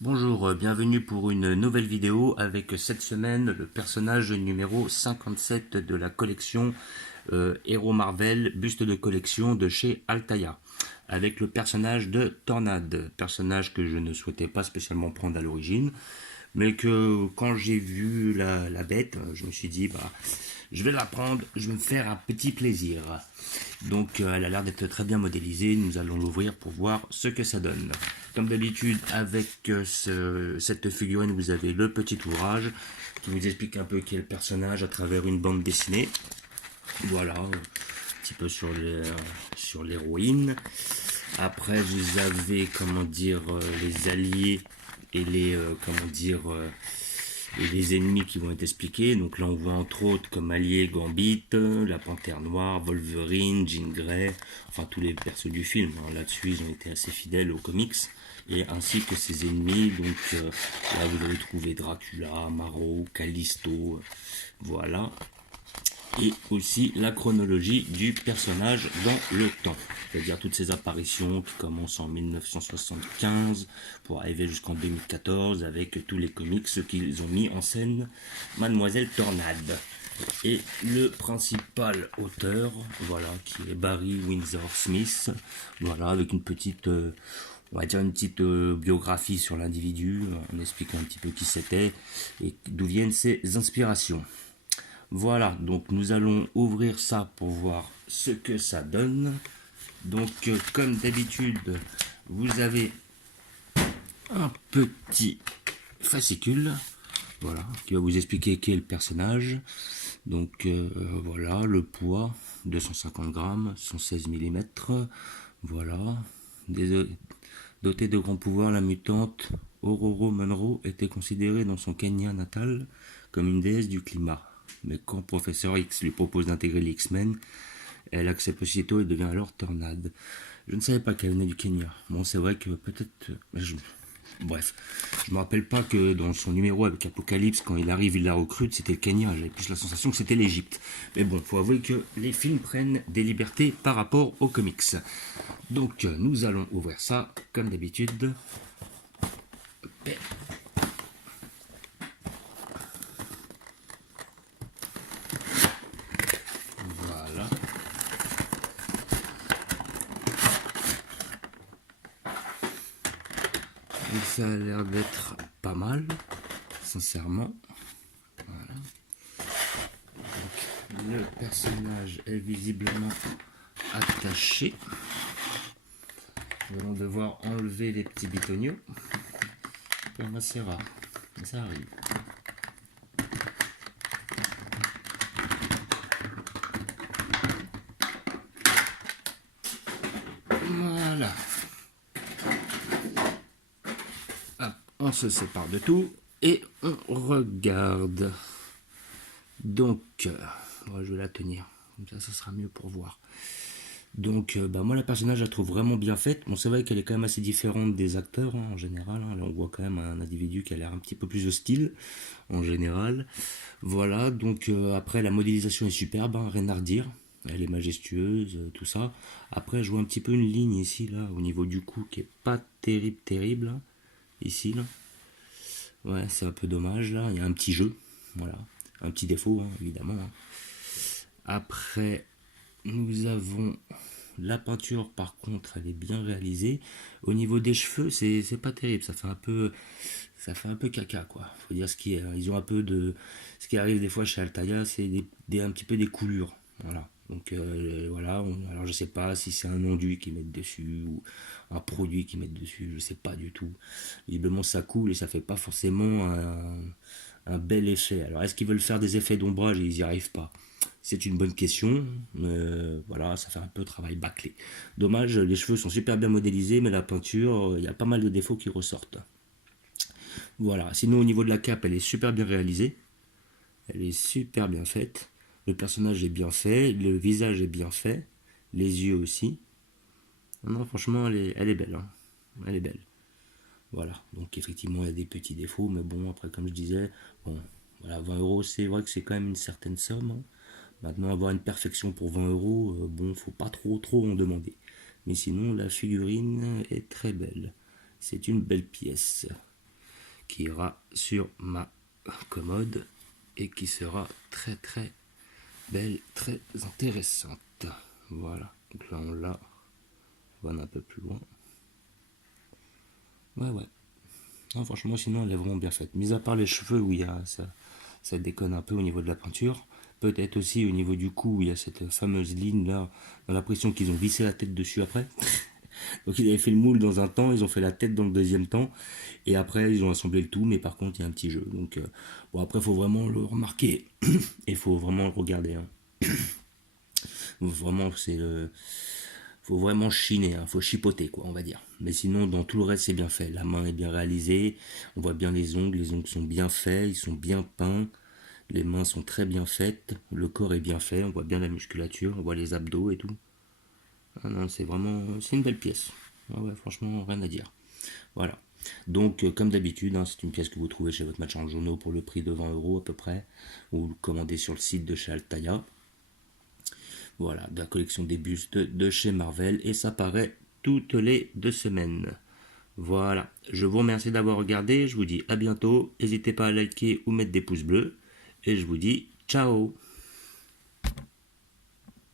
Bonjour, bienvenue pour une nouvelle vidéo avec cette semaine le personnage numéro 57 de la collection Héros Marvel, buste de collection de chez Altaïa, avec le personnage de Tornade, personnage que je ne souhaitais pas spécialement prendre à l'origine, mais que quand j'ai vu la bête, je me suis dit, je vais la prendre, je vais me faire un petit plaisir. Donc elle a l'air d'être très bien modélisée, nous allons l'ouvrir pour voir ce que ça donne. Comme d'habitude avec cette figurine vous avez le petit ouvrage qui vous explique un peu qui est le personnage à travers une bande dessinée. Voilà, un petit peu sur l'héroïne. Après vous avez comment dire les alliés et les ennemis qui vont être expliqués. Donc là on voit entre autres comme alliés Gambit, la Panthère Noire, Wolverine, Jean Grey, enfin tous les persos du film. Là-dessus ils ont été assez fidèles aux comics, et ainsi que ses ennemis. Donc là vous allez trouver Dracula, Marrow, Callisto, voilà. Et aussi la chronologie du personnage dans le temps, c'est-à-dire toutes ces apparitions qui commencent en 1975 pour arriver jusqu'en 2014 avec tous les comics qu'ils ont mis en scène Mademoiselle Tornade. Et le principal auteur, voilà, qui est Barry Windsor Smith, voilà, avec une petite, on va dire une petite biographie sur l'individu, en expliquant un petit peu qui c'était et d'où viennent ses inspirations. Voilà, donc nous allons ouvrir ça pour voir ce que ça donne. Donc comme d'habitude, vous avez un petit fascicule, voilà, qui va vous expliquer qui est le personnage. Donc voilà, le poids, 250 grammes, 116 mm. Voilà, dotée de grands pouvoirs, la mutante Ororo Munroe était considérée dans son Kenya natal comme une déesse du climat. Mais quand Professeur X lui propose d'intégrer les X-Men, elle accepte aussitôt et devient alors Tornade. Je ne savais pas qu'elle venait du Kenya. Bon, c'est vrai que peut-être... Bref, je me rappelle pas que dans son numéro avec Apocalypse, quand il arrive, il la recrute, c'était le Kenya. J'avais plus la sensation que c'était l'Égypte. Mais bon, faut avouer que les films prennent des libertés par rapport aux comics. Donc, nous allons ouvrir ça, comme d'habitude. Voilà. Et ça a l'air d'être pas mal, sincèrement. Voilà. Donc, le personnage est visiblement attaché. Nous allons devoir enlever les petits bitoniaux. C'est rare, mais ça arrive. Voilà. Hop, on se sépare de tout et on regarde. Donc, je vais la tenir, comme ça sera mieux pour voir. Donc, moi la personnage je la trouve vraiment bien faite. Bon, c'est vrai qu'elle est quand même assez différente des acteurs en général. Là, on voit quand même un individu qui a l'air un petit peu plus hostile en général. Voilà, donc après la modélisation est superbe, rien à redire. Elle est majestueuse, tout ça. Après, je vois un petit peu une ligne ici, là, au niveau du cou, qui est pas terrible, là. Ici, là. Ouais, c'est un peu dommage, là. Il y a un petit jeu, voilà. Un petit défaut, évidemment. Après, nous avons la peinture, par contre, elle est bien réalisée. Au niveau des cheveux, c'est pas terrible. Ça fait un peu caca, quoi. Faut dire ce qui est. Ils ont un peu de. Ce qui arrive des fois chez Altaïa, c'est un petit peu des coulures. Voilà. Donc voilà. Alors je sais pas si c'est un enduit qu'ils mettent dessus ou un produit qu'ils mettent dessus. Je sais pas du tout. Visiblement ça coule et ça fait pas forcément un bel effet. Alors est-ce qu'ils veulent faire des effets d'ombrage et ils y arrivent pas? C'est une bonne question. Voilà, ça fait un peu travail bâclé. Dommage, les cheveux sont super bien modélisés, mais la peinture, il y a pas mal de défauts qui ressortent. Voilà, sinon au niveau de la cape, elle est super bien réalisée. Elle est super bien faite. Le personnage est bien fait, le visage est bien fait, les yeux aussi. Non, franchement, elle est belle. Elle est belle. Voilà, donc effectivement, il y a des petits défauts, mais bon, après, comme je disais, bon, voilà, 20 euros, c'est vrai que c'est quand même une certaine somme. Maintenant, avoir une perfection pour 20 euros, bon, faut pas trop en demander. Mais sinon, la figurine est très belle. C'est une belle pièce. qui ira sur ma commode et qui sera très très belle, très intéressante. Voilà, donc là on l'a, on va un peu plus loin. Ouais. Non, franchement, sinon elle est vraiment bien faite. Mis à part les cheveux où il y a ça déconne un peu au niveau de la peinture. Peut-être aussi au niveau du cou où il y a cette fameuse ligne là. On a l'impression qu'ils ont vissé la tête dessus après. Donc ils avaient fait le moule dans un temps, ils ont fait la tête dans le deuxième temps. Et après ils ont assemblé le tout. Mais par contre il y a un petit jeu. Donc bon, après il faut vraiment le remarquer. Et il faut vraiment le regarder. Hein. Vraiment faut vraiment chiner, hein, faut chipoter quoi, on va dire. Mais sinon, dans tout le reste, c'est bien fait. La main est bien réalisée, on voit bien les ongles sont bien faits, ils sont bien peints, les mains sont très bien faites, le corps est bien fait, on voit bien la musculature, on voit les abdos et tout. Ah non, c'est vraiment, c'est une belle pièce. Ah ouais, franchement, rien à dire. Voilà. Donc, comme d'habitude, hein, c'est une pièce que vous trouvez chez votre marchand journaux pour le prix de 20 € à peu près, ou vous le commandez sur le site de chez Altaïa. Voilà, de la collection des bustes de chez Marvel, et ça paraît toutes les 2 semaines. Voilà, je vous remercie d'avoir regardé, je vous dis à bientôt, n'hésitez pas à liker ou mettre des pouces bleus, et je vous dis ciao.